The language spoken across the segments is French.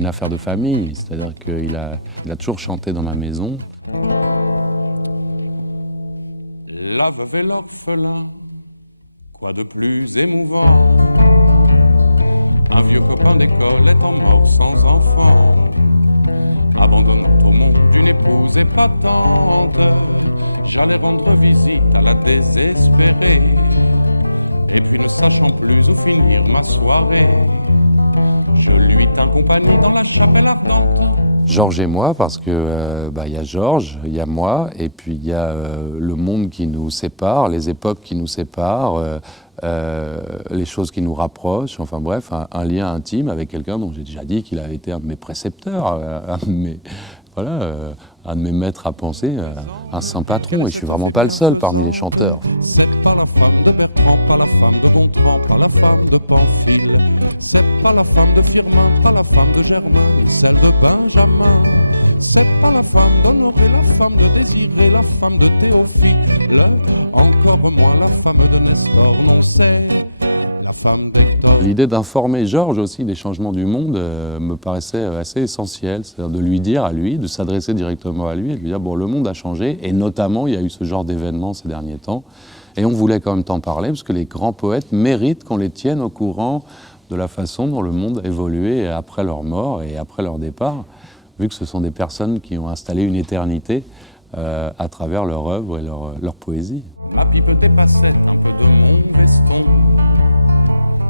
une affaire de famille, c'est-à-dire qu'il a toujours chanté dans ma maison. La veuve et l'orphelin, quoi de plus émouvant? Un vieux copain d'école étant mort sans enfant, abandonnant au monde une épouse épatante, j'allais rendre visite à la désespérée. Et puis ne sachant plus où finir ma soirée, je lui tins compagnie dans la chapelle ardente. Georges et moi, parce que y a Georges, il y a moi, et puis il y a le monde qui nous sépare, les époques qui nous séparent, les choses qui nous rapprochent, enfin bref, un lien intime avec quelqu'un dont j'ai déjà dit qu'il a été un de mes précepteurs, un de mes maîtres à penser, un saint patron, et je suis vraiment pas le seul parmi les chanteurs. C'est pas la femme de Bertrand, pas la femme de Gontran, pas la femme de Pamphile. C'est pas la femme de Firmin, pas la femme de Germain, ni celle de Benjamin. C'est pas la femme d'Honoré, la femme de Désiré, la femme de Théophile, encore moins la femme de Nestor, non c'est la femme d'Hector. L'idée d'informer Georges aussi des changements du monde me paraissait assez essentielle, c'est-à-dire de lui dire à lui, de s'adresser directement à lui et de lui dire bon, le monde a changé, et notamment il y a eu ce genre d'événements ces derniers temps, et on voulait quand même t'en parler parce que les grands poètes méritent qu'on les tienne au courant de la façon dont le monde a évolué après leur mort et après leur départ, vu que ce sont des personnes qui ont installé une éternité à travers leur œuvre et leur poésie. Ma pipe dépassait un peu de mon veston,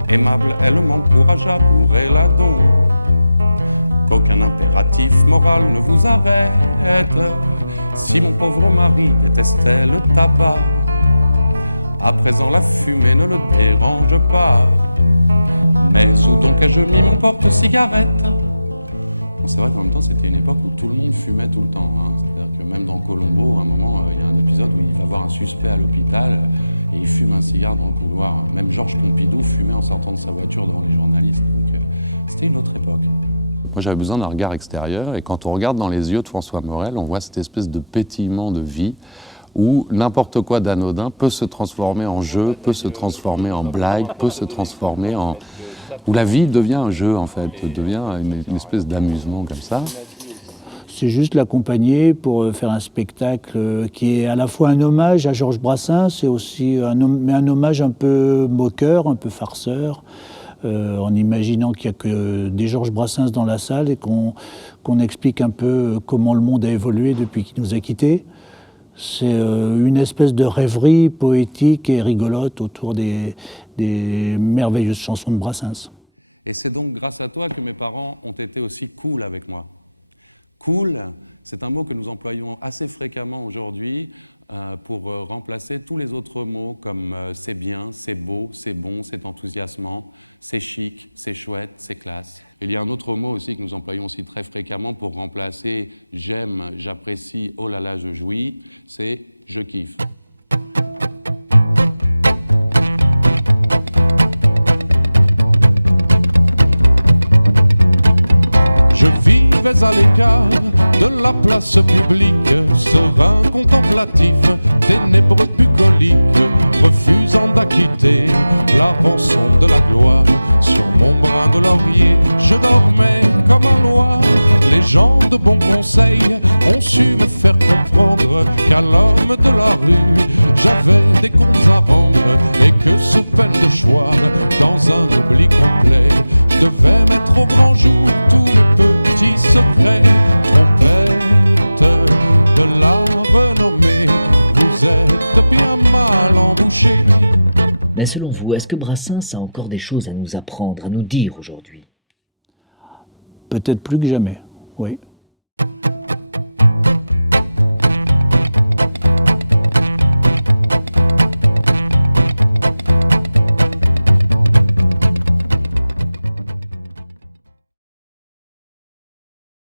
aimable, elle m'encouragea pour Éladon. Qu'aucun impératif moral ne vous arrête, si mon pauvre mari détestait le tabac. À présent la fumée ne le dérange pas, mais où donc ai-je mis mon porte-cigarette? Bon, c'est vrai qu'en même temps c'était une époque où tout le monde fumait tout le temps, hein. C'est-à-dire que même dans Colombo, à un moment, il y a un épisode où il va voir un suspect à l'hôpital et il fume un cigare dans le couloir. Même Georges Pompidou fumait en sortant de sa voiture devant les journalistes. Donc c'était une autre époque. Moi j'avais besoin d'un regard extérieur, et quand on regarde dans les yeux de François Morel, on voit cette espèce de pétillement de vie où n'importe quoi d'anodin peut se transformer en jeu, peut se transformer en blague, peut se transformer en... où la vie devient un jeu en fait, devient une espèce d'amusement comme ça. C'est juste l'accompagner pour faire un spectacle qui est à la fois un hommage à Georges Brassens, c'est aussi un hommage un peu moqueur, un peu farceur, en imaginant qu'il n'y a que des Georges Brassens dans la salle et qu'on explique un peu comment le monde a évolué depuis qu'il nous a quittés. C'est une espèce de rêverie poétique et rigolote autour des merveilleuses chansons de Brassens. Et c'est donc grâce à toi que mes parents ont été aussi cool avec moi. Cool, c'est un mot que nous employons assez fréquemment aujourd'hui pour remplacer tous les autres mots comme c'est bien, c'est beau, c'est bon, c'est enthousiasmant, c'est chic, c'est chouette, c'est classe. Il y a un autre mot aussi que nous employons aussi très fréquemment pour remplacer j'aime, j'apprécie, oh là là, je jouis, c'est je kiffe. Je vivais à l'écart de la place publique, serein contemplatif, ténébreux bucolique, refusant d'acquitter la rançon de la gloire. Sur mon brin de laurier, je dormais comme un loir. Les gens de bon conseil ont su me faire comprendre qu'à l'homme de la rue, j'avais des comptes à rendre et que sous peine de choix, dans un oubli complet, je devais mettre au grand jour tous mes petits secrets. Trompette de la renommée, vous êtes bien mal embouchés. Mais selon vous, est-ce que Brassens a encore des choses à nous apprendre, à nous dire aujourd'hui? Peut-être plus que jamais, oui.